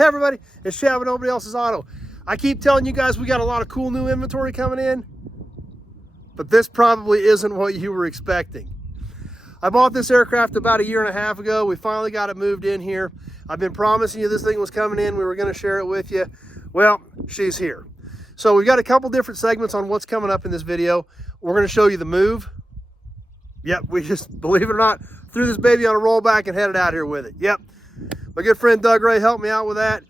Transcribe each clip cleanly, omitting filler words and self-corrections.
Hey everybody, it's Chad with Nobody Else's Auto. I keep telling you guys we got a lot of cool new inventory coming in, but this probably isn't what you were expecting. I bought this aircraft about 1.5 years ago. We finally got it moved in here. I've been promising you this thing was coming in. We were going to share it with you. Well, she's here. So we've got a couple different segments on what's coming up in this video. We're going to show you the move. Yep, we just, believe it or not, threw this baby on a rollback and headed out here with it. Yep. My good friend Doug Ray helped me out with that.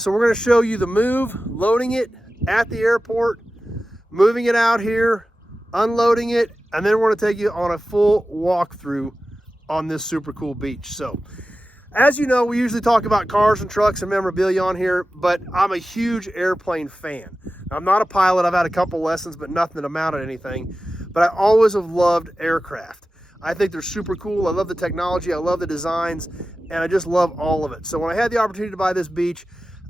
So we're going to show you the move, loading it at the airport, moving it out here, unloading it, and then we're going to take you on a full walkthrough on this super cool Beech. So, as you know, we usually talk about cars and trucks and memorabilia on here, but I'm a huge airplane fan. I'm not a pilot. I've had a couple lessons, but nothing that amounted to anything. But I always have loved aircraft. I think they're super cool. I love the technology. I love the designs, and I just love all of it. So when I had the opportunity to buy this Beech,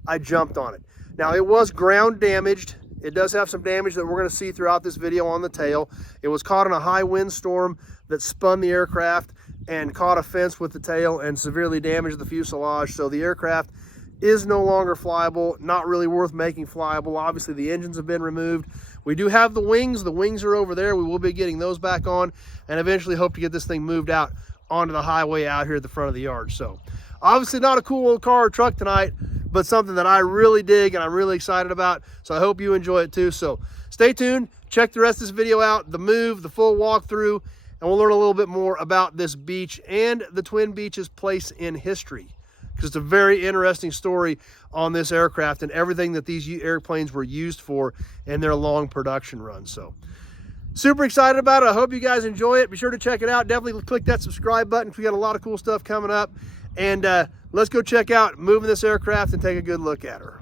I jumped on it. Now, it was ground damaged. It does have some damage that we're going to see throughout this video on the tail. It was caught in a high windstorm that spun the aircraft and caught a fence with the tail and severely damaged the fuselage. So the aircraft is no longer flyable, not really worth making flyable. Obviously, the engines have been removed. We do have the wings. The wings are over there. We will be getting those back on and eventually hope to get this thing moved out onto the highway out here at the front of the yard. So obviously not a cool old car or truck tonight, but something that I really dig and I'm really excited about. So I hope you enjoy it too. So stay tuned, check the rest of this video out, the move, the full walkthrough, and we'll learn a little bit more about this Beech and the Twin Beech's place in history. Because it's a very interesting story on this aircraft and everything that these airplanes were used for in their long production run. So super excited about it. I hope you guys enjoy it. Be sure to check it out. Definitely click that subscribe button. We got a lot of cool stuff coming up. And let's go check out moving this aircraft and take a good look at her.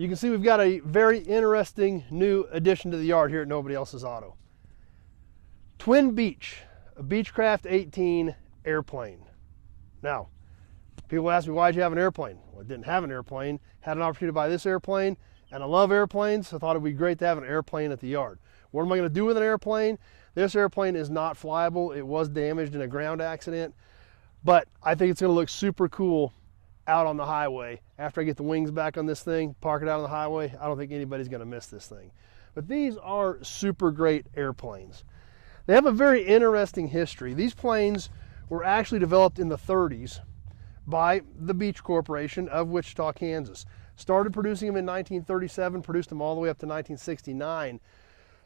you can see we've got a very interesting new addition to the yard here at Nobody Else's Auto. Twin Beech, a Beechcraft 18 airplane. Now, people ask me, why'd you have an airplane? Well, I didn't have an airplane. Had an opportunity to buy this airplane, and I love airplanes, so I thought it'd be great to have an airplane at the yard. What am I going to do with an airplane? This airplane is not flyable. It was damaged in a ground accident, but I think it's going to look super cool out on the highway. After I get the wings back on this thing, park it out on the highway, I don't think anybody's going to miss this thing. But these are super great airplanes. They have a very interesting history. These planes were actually developed in the 30s by the Beech Corporation of Wichita, Kansas. Started producing them in 1937, produced them all the way up to 1969.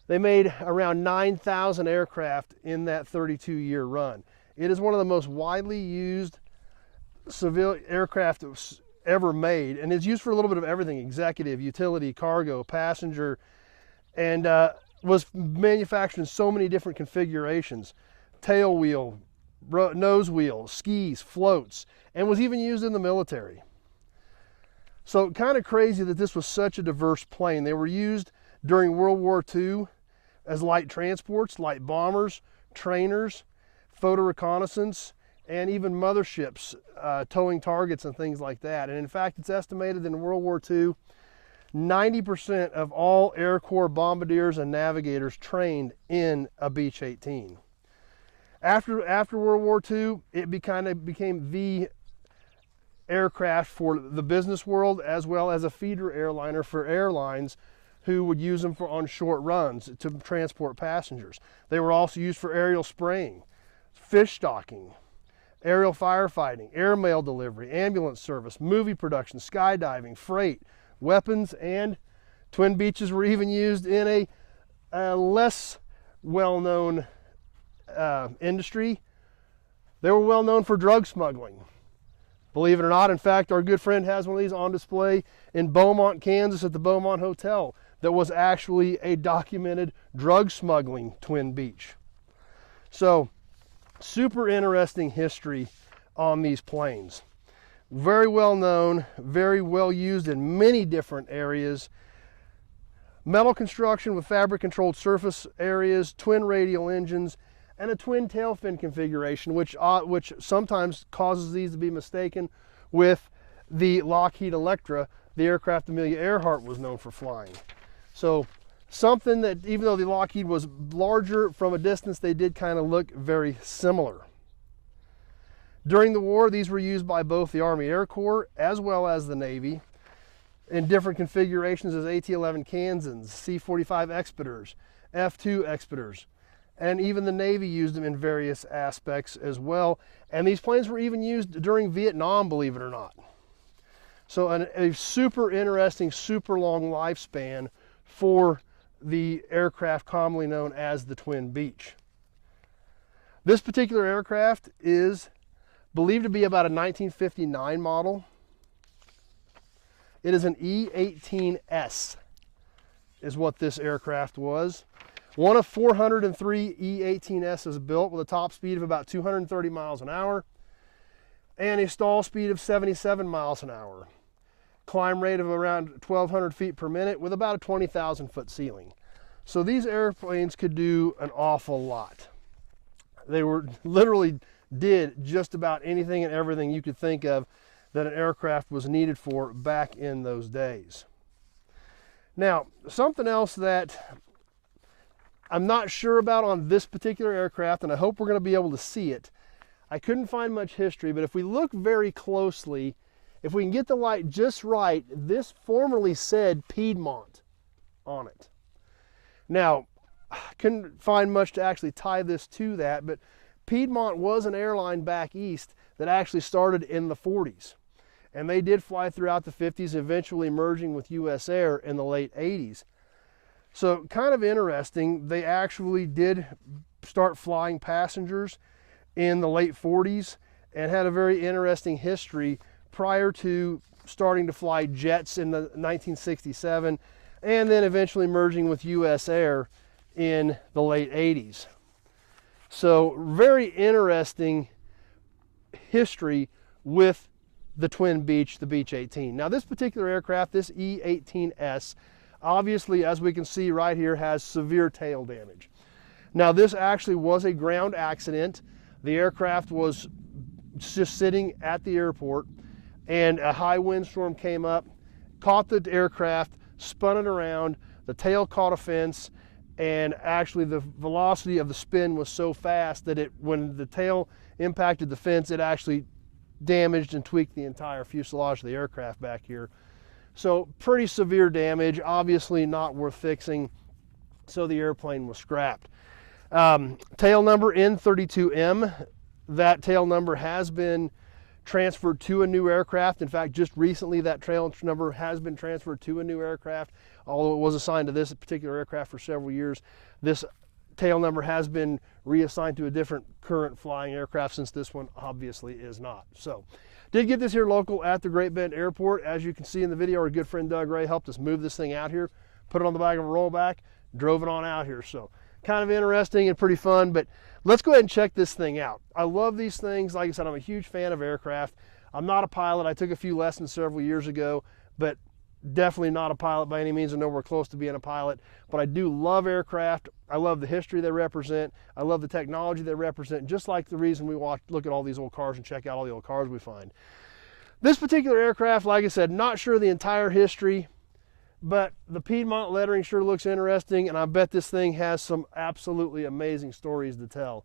They made around 9,000 aircraft in that 32-year run. It is one of the most widely used civil aircraft ever made, and it's used for a little bit of everything: executive, utility, cargo, passenger, and was manufactured in so many different configurations: tail wheel, nose wheel, skis, floats, and was even used in the military. So kind of crazy that this was such a diverse plane. They were used during World War II as light transports, light bombers, trainers, photo reconnaissance, and even motherships towing targets and things like that. And in fact, it's estimated in World War II, 90% of all Air Corps bombardiers and navigators trained in a Beech 18. After World War II, it kind of became the aircraft for the business world, as well as a feeder airliner for airlines who would use them on short runs to transport passengers. They were also used for aerial spraying, fish stocking, aerial firefighting, airmail delivery, ambulance service, movie production, skydiving, freight, weapons, and Twin Beeches were even used in a less well-known industry. They were well known for drug smuggling. Believe it or not, in fact, our good friend has one of these on display in Beaumont, Kansas at the Beaumont Hotel that was actually a documented drug smuggling Twin Beech. So, super interesting history on these planes. Very well known, very well used in many different areas. Metal construction with fabric controlled surface areas, twin radial engines, and a twin tail fin configuration, which sometimes causes these to be mistaken with the Lockheed Electra, the aircraft Amelia Earhart was known for flying. So something that, even though the Lockheed was larger from a distance, they did kind of look very similar. During the war, these were used by both the Army Air Corps as well as the Navy in different configurations as AT-11 Kansans, C-45 Expeditors, F-2 Expeditors, and even the Navy used them in various aspects as well. And these planes were even used during Vietnam, believe it or not. So a super interesting, super long lifespan for the aircraft commonly known as the Twin Beech. This particular aircraft is believed to be about a 1959 model. It is an E-18S is what this aircraft was. One of 403 E-18Ss built with a top speed of about 230 miles an hour and a stall speed of 77 miles an hour. Climb rate of around 1,200 feet per minute with about a 20,000 foot ceiling. So these airplanes could do an awful lot. They were literally did just about anything and everything you could think of that an aircraft was needed for back in those days. Now, something else that I'm not sure about on this particular aircraft, and I hope we're going to be able to see it. I couldn't find much history, but if we look very closely, if we can get the light just right, this formerly said Piedmont on it. Now, I couldn't find much to actually tie this to that, but Piedmont was an airline back east that actually started in the 40s. And they did fly throughout the 50s, eventually merging with US Air in the late 80s. So kind of interesting, they actually did start flying passengers in the late 40s and had a very interesting history prior to starting to fly jets in the 1967 and then eventually merging with US Air in the late 80s. So very interesting history with the Twin Beech, the Beech 18. Now this particular aircraft, this E-18S, obviously, as we can see right here, has severe tail damage. Now this actually was a ground accident. The aircraft was just sitting at the airport and a high windstorm came up, caught the aircraft, spun it around, the tail caught a fence, and actually the velocity of the spin was so fast that when the tail impacted the fence, it actually damaged and tweaked the entire fuselage of the aircraft back here. So pretty severe damage, obviously not worth fixing, so the airplane was scrapped. Tail number N32M, that tail number has been transferred to a new aircraft. In fact, just recently that tail number has been transferred to a new aircraft. Although it was assigned to this particular aircraft for several years, this tail number has been reassigned to a different current flying aircraft, since this one obviously is not. So did get this here local at the Great Bend Airport. As you can see in the video, our good friend Doug Ray helped us move this thing out here, put it on the back of a rollback, drove it on out here. So kind of interesting and pretty fun, but let's go ahead and check this thing out. I love these things. Like I said, I'm a huge fan of aircraft. I'm not a pilot. I took a few lessons several years ago, but definitely not a pilot by any means, and nowhere close to being a pilot. But I do love aircraft. I love the history they represent. I love the technology they represent, just like the reason we look at all these old cars and check out all the old cars we find. This particular aircraft, like I said, not sure the entire history, but the Piedmont lettering sure looks interesting, and I bet this thing has some absolutely amazing stories to tell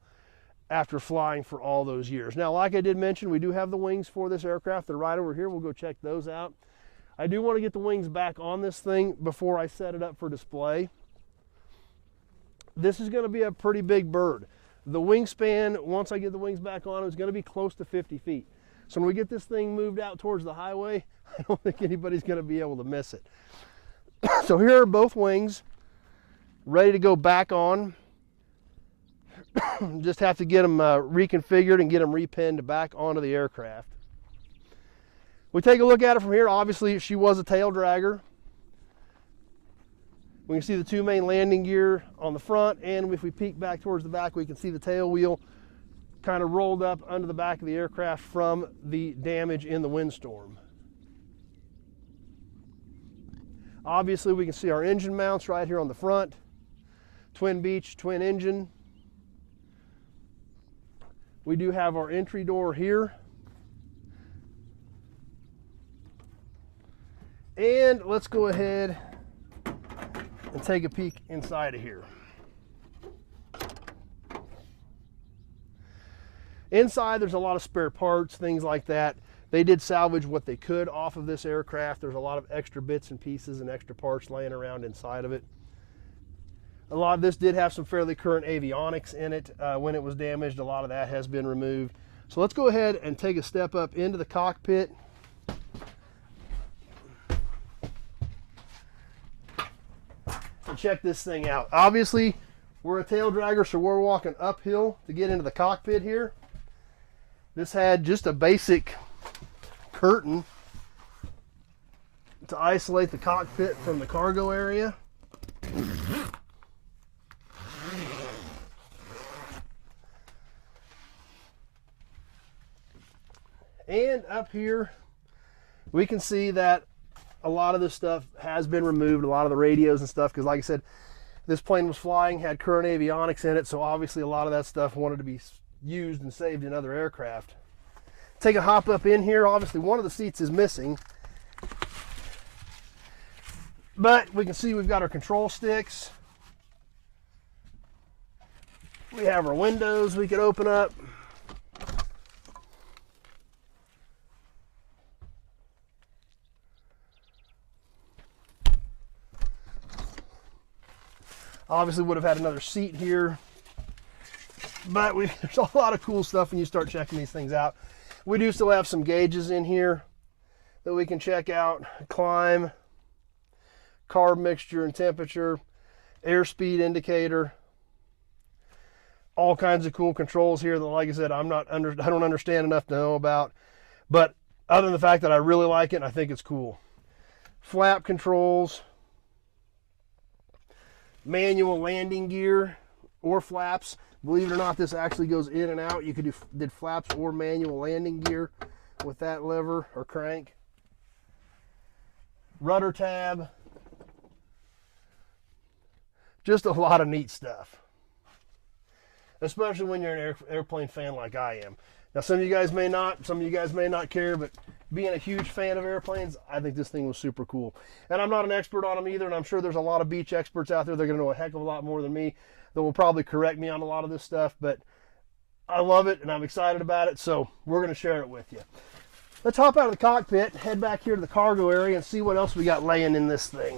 after flying for all those years. Now, like I did mention, we do have the wings for this aircraft. They're right over here. We'll go check those out. I do want to get the wings back on this thing before I set it up for display. This is going to be a pretty big bird. The wingspan, once I get the wings back on, is going to be close to 50 feet. So when we get this thing moved out towards the highway, I don't think anybody's going to be able to miss it. So here are both wings ready to go back on. Just have to get them reconfigured and get them repinned back onto the aircraft. We take a look at it from here. Obviously, she was a tail dragger. We can see the two main landing gear on the front, and if we peek back towards the back, we can see the tail wheel kind of rolled up under the back of the aircraft from the damage in the windstorm. Obviously, we can see our engine mounts right here on the front. Twin Beech, twin engine. We do have our entry door here. And let's go ahead and take a peek inside of here. Inside, there's a lot of spare parts, things like that. They did salvage what they could off of this aircraft. There's a lot of extra bits and pieces and extra parts laying around inside of it. A lot of this did have some fairly current avionics in it when it was damaged. A lot of that has been removed. So let's go ahead and take a step up into the cockpit. And check this thing out. Obviously, we're a tail dragger, so we're walking uphill to get into the cockpit here. This had just a basic curtain to isolate the cockpit from the cargo area. And up here, we can see that a lot of this stuff has been removed, a lot of the radios and stuff, because like I said, this plane was flying, had current avionics in it, so obviously a lot of that stuff wanted to be used and saved in other aircraft. Take a hop up in here. Obviously one of the seats is missing, but we can see we've got our control sticks. We have our windows we could open up. Obviously would have had another seat here, but there's a lot of cool stuff when you start checking these things out. We do still have some gauges in here that we can check out. Climb, carb mixture and temperature, airspeed indicator, all kinds of cool controls here that, like I said, I don't understand enough to know about, but other than the fact that I really like it and I think it's cool. Flap controls, manual landing gear or flaps. Believe it or not, this actually goes in and out. You could do flaps or manual landing gear with that lever or crank. Rudder tab. Just a lot of neat stuff. Especially when you're an airplane fan like I am. Now some of you guys may not care, but being a huge fan of airplanes, I think this thing was super cool. And I'm not an expert on them either, and I'm sure there's a lot of Beech experts out there that are going to know a heck of a lot more than me that will probably correct me on a lot of this stuff, but I love it and I'm excited about it, so we're going to share it with you. Let's hop out of the cockpit, head back here to the cargo area and see what else we got laying in this thing.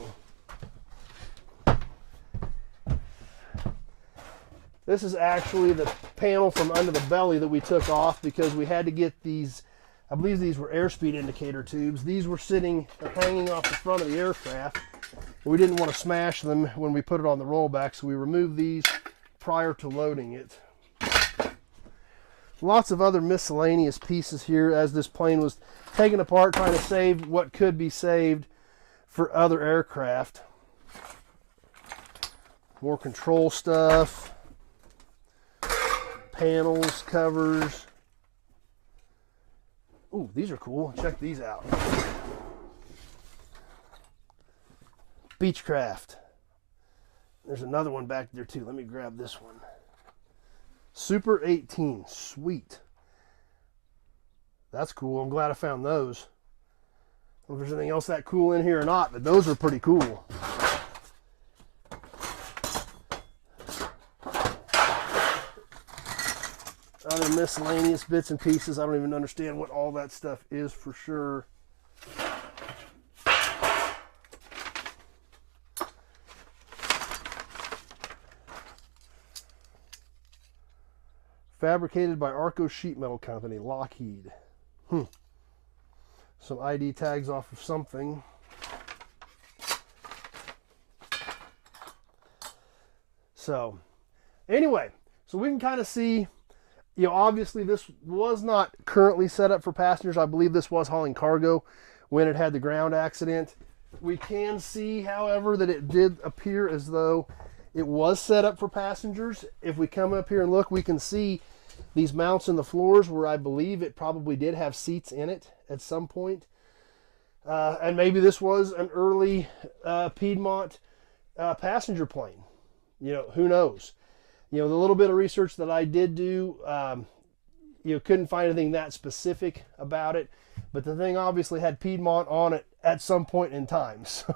This is actually the panel from under the belly that we took off because we had to get these, I believe these were airspeed indicator tubes. These were sitting or hanging off the front of the aircraft. We didn't want to smash them when we put it on the rollback, so we removed these prior to loading it. Lots of other miscellaneous pieces here as this plane was taken apart, trying to save what could be saved for other aircraft. More control stuff. Panels, covers. Ooh, these are cool. Check these out. Beechcraft. There's another one back there too. Let me grab this one. Super 18. Sweet. That's cool. I'm glad I found those. I don't know if there's anything else that cool in here or not, but those are pretty cool. Other miscellaneous bits and pieces. I don't even understand what all that stuff is for sure. Fabricated by Arco Sheet Metal Company, Lockheed. Some ID tags off of something. So, anyway, so we can kind of see, you know, obviously this was not currently set up for passengers. I believe this was hauling cargo when it had the ground accident. We can see, however, that it did appear as though it was set up for passengers. If we come up here and look, we can see these mounts in the floors where I believe it probably did have seats in it at some point. And maybe this was an early Piedmont passenger plane. You know, who knows? You know, the little bit of research that I did do, you know, couldn't find anything that specific about it. But the thing obviously had Piedmont on it at some point in time. So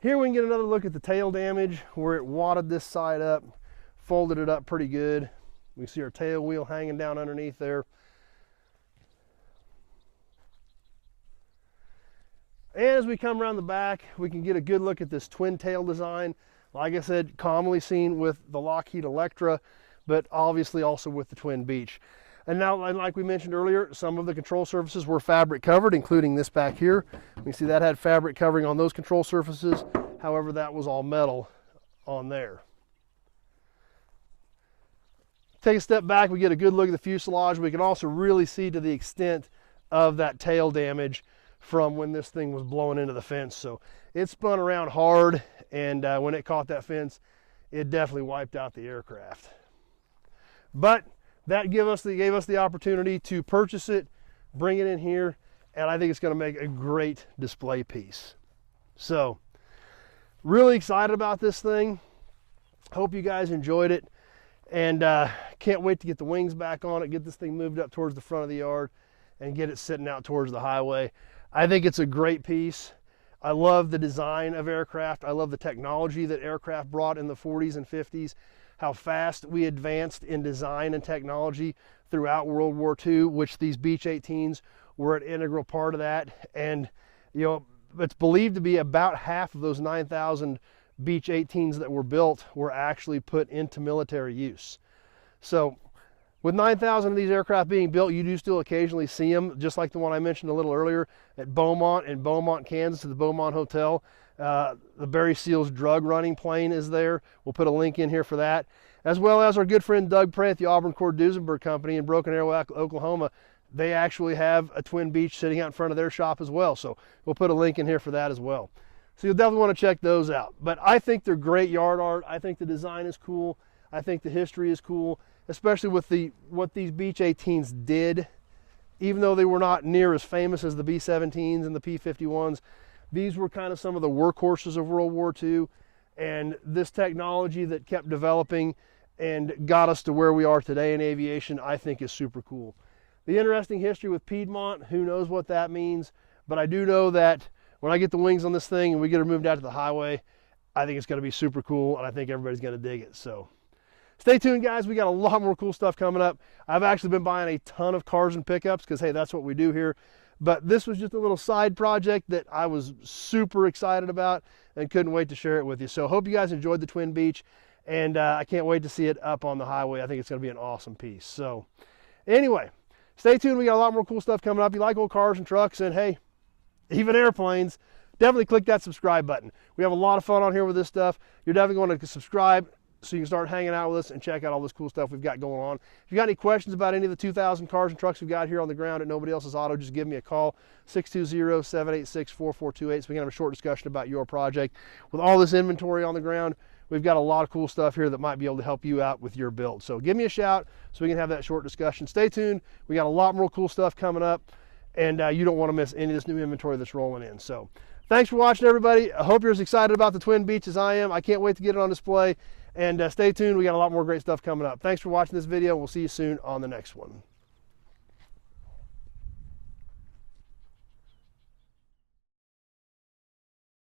here we can get another look at the tail damage where it wadded this side up, folded it up pretty good. We see our tail wheel hanging down underneath there. And as we come around the back, we can get a good look at this twin tail design. Like I said, commonly seen with the Lockheed Electra, but obviously also with the Twin Beech. And now, like we mentioned earlier, some of the control surfaces were fabric covered, including this back here. We see that had fabric covering on those control surfaces. However, that was all metal on there. Take a step back, we get a good look at the fuselage. We can also really see to the extent of that tail damage from when this thing was blowing into the fence. So it spun around hard, and when it caught that fence, it definitely wiped out the aircraft. But that gave us the opportunity to purchase it, bring it in here, and I think it's going to make a great display piece. So, really excited about this thing. Hope you guys enjoyed it, and can't wait to get the wings back on it, get this thing moved up towards the front of the yard, and get it sitting out towards the highway. I think it's a great piece. I love the design of aircraft. I love the technology that aircraft brought in the 40s and 50s. How fast we advanced in design and technology throughout World War II, which these Beech 18s were an integral part of that. And, you know, it's believed to be about half of those 9,000 Beech 18s that were built were actually put into military use. So with 9,000 of these aircraft being built, you do still occasionally see them, just like the one I mentioned a little earlier at Beaumont in Beaumont, Kansas, at the Beaumont Hotel. The Barry Seals drug running plane is there. We'll put a link in here for that. As well as our good friend Doug Prey at the Auburn Cord Duesenberg Company in Broken Arrow, Oklahoma. they actually have a Twin Beech sitting out in front of their shop as well. So we'll put a link in here for that as well. So you'll definitely want to check those out. But I think they're great yard art. I think the design is cool. I think the history is cool, especially with what these Beech 18s did. Even though they were not near as famous as the B-17s and the P-51s, these were kind of some of the workhorses of World War II. And this technology that kept developing and got us to where we are today in aviation, I think is super cool. The interesting history with Piedmont, who knows what that means, but I do know that when I get the wings on this thing and we get her moved out to the highway, I think it's going to be super cool, and I think everybody's going to dig it. So stay tuned, guys. We got a lot more cool stuff coming up. I've actually been buying a ton of cars and pickups because, hey, that's what we do here. But this was just a little side project that I was super excited about and couldn't wait to share it with you. So hope you guys enjoyed the Twin Beech, and I can't wait to see it up on the highway. I think it's going to be an awesome piece. So anyway, stay tuned. We got a lot more cool stuff coming up. You like old cars and trucks and, hey, even airplanes, definitely click that subscribe button. We have a lot of fun on here with this stuff. You're definitely going to subscribe so you can start hanging out with us and check out all this cool stuff we've got going on. If you got any questions about any of the 2000 cars and trucks we've got here on the ground at Nobody Else's Auto, just give me a call, 620-786-4428, so we can have a short discussion about your project. With all this inventory on the ground, we've got a lot of cool stuff here that might be able to help you out with your build. So give me a shout so we can have that short discussion. Stay tuned. We got a lot more cool stuff coming up, and you don't want to miss any of this new inventory that's rolling in. So thanks for watching, everybody. I hope you're as excited about the Twin Beech as I am. I can't wait to get it on display. And stay tuned. We got a lot more great stuff coming up. Thanks for watching this video. We'll see you soon on the next one.